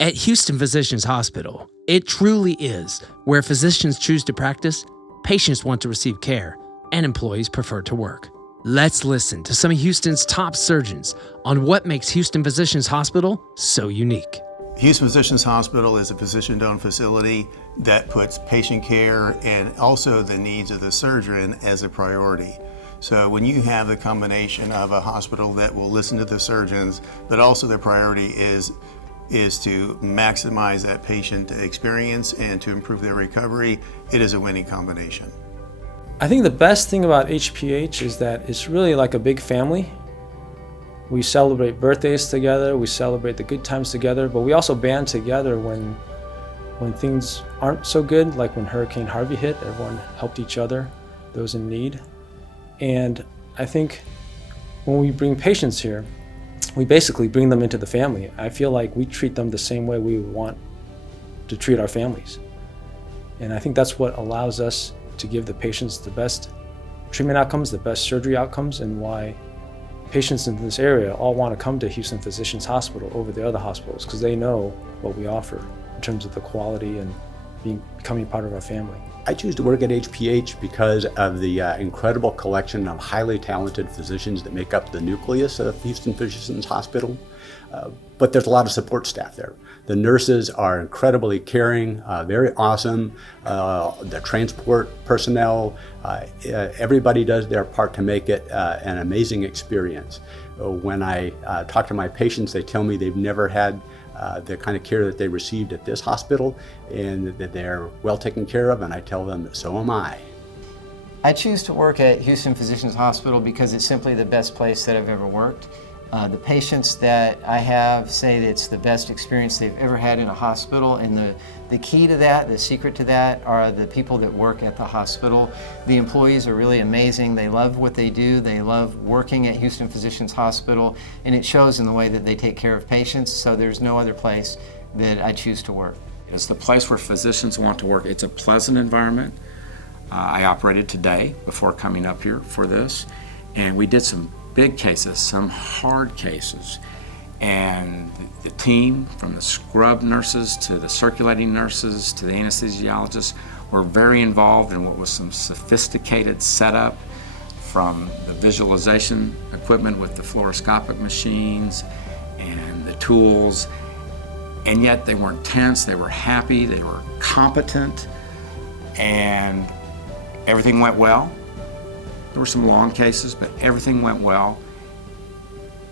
At Houston Physicians Hospital, it truly is where physicians choose to practice, patients want to receive care, and employees prefer to work. Let's listen to some of Houston's top surgeons on what makes Houston Physicians Hospital so unique. Houston Physicians Hospital is a physician-owned facility that puts patient care and also the needs of the surgeon as a priority. So when you have the combination of a hospital that will listen to the surgeons, but also their priority is to maximize that patient experience and to improve their recovery, it is a winning combination. I think the best thing about HPH is that it's really like a big family. We celebrate birthdays together, we celebrate the good times together, but we also band together when things aren't so good, like when Hurricane Harvey hit, everyone helped each other, those in need. And I think when we bring patients here, we basically bring them into the family. I feel like we treat them the same way we would want to treat our families. And I think that's what allows us to give the patients the best treatment outcomes, the best surgery outcomes, and why patients in this area all want to come to Houston Physicians Hospital over the other hospitals, because they know what we offer in terms of the quality and becoming part of our family. I choose to work at HPH because of the incredible collection of highly talented physicians that make up the nucleus of Houston Physicians Hospital. But there's a lot of support staff there. The nurses are incredibly caring, very awesome. The transport personnel, everybody does their part to make it an amazing experience. When I talk to my patients, they tell me they've never had the kind of care that they received at this hospital, and that they're well taken care of, and I tell them that so am I. I choose to work at Houston Physicians Hospital because it's simply the best place that I've ever worked. The patients that I have say that it's the best experience they've ever had in a hospital, and the key to that, the secret to that, are the people that work at the hospital. The employees are really amazing. They love what they do. They love working at Houston Physicians Hospital, and it shows in the way that they take care of patients, so there's no other place that I choose to work. It's the place where physicians want to work. It's a pleasant environment. I operated today before coming up here for this, and we did some big cases, some hard cases, and the team, from the scrub nurses to the circulating nurses to the anesthesiologists, were very involved in what was some sophisticated setup, from the visualization equipment with the fluoroscopic machines and the tools, and yet they weren't tense, they were happy, they were competent, and everything went well. There were some long cases, but everything went well.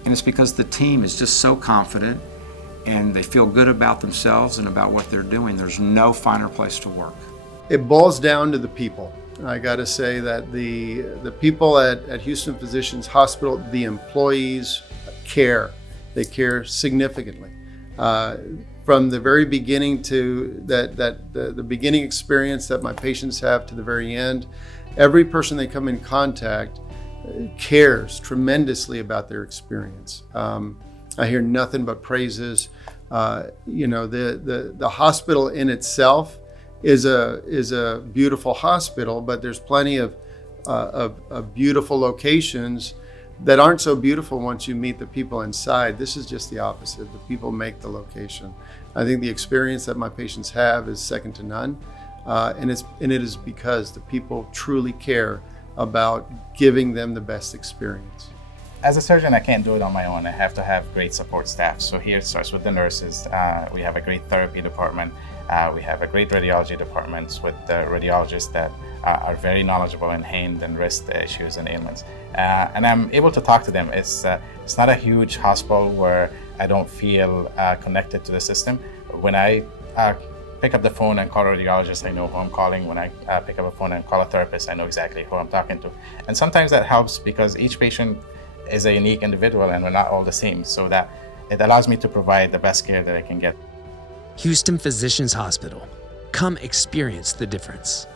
And it's because the team is just so confident and they feel good about themselves and about what they're doing. There's no finer place to work. It boils down to the people. I got to say that the people at Houston Physicians Hospital, the employees care. They care significantly. From the very beginning to the beginning experience that my patients have to the very end, every person they come in contact cares tremendously about their experience. I hear nothing but praises. The hospital in itself is a beautiful hospital, but there's plenty of beautiful locations that aren't so beautiful once you meet the people inside. This is just the opposite. The people make the location. I think the experience that my patients have is second to none. And it is because the people truly care about giving them the best experience. As a surgeon, I can't do it on my own. I have to have great support staff. So here it starts with the nurses. We have a great therapy department. We have a great radiology department with the radiologists that are very knowledgeable in hand and wrist issues and ailments. And I'm able to talk to them. It's not a huge hospital where I don't feel connected to the system. When I pick up the phone and call a radiologist, I know who I'm calling. When I pick up a phone and call a therapist, I know exactly who I'm talking to. And sometimes that helps because each patient is a unique individual and we're not all the same. So that it allows me to provide the best care that I can get. Houston Physicians Hospital. Come experience the difference.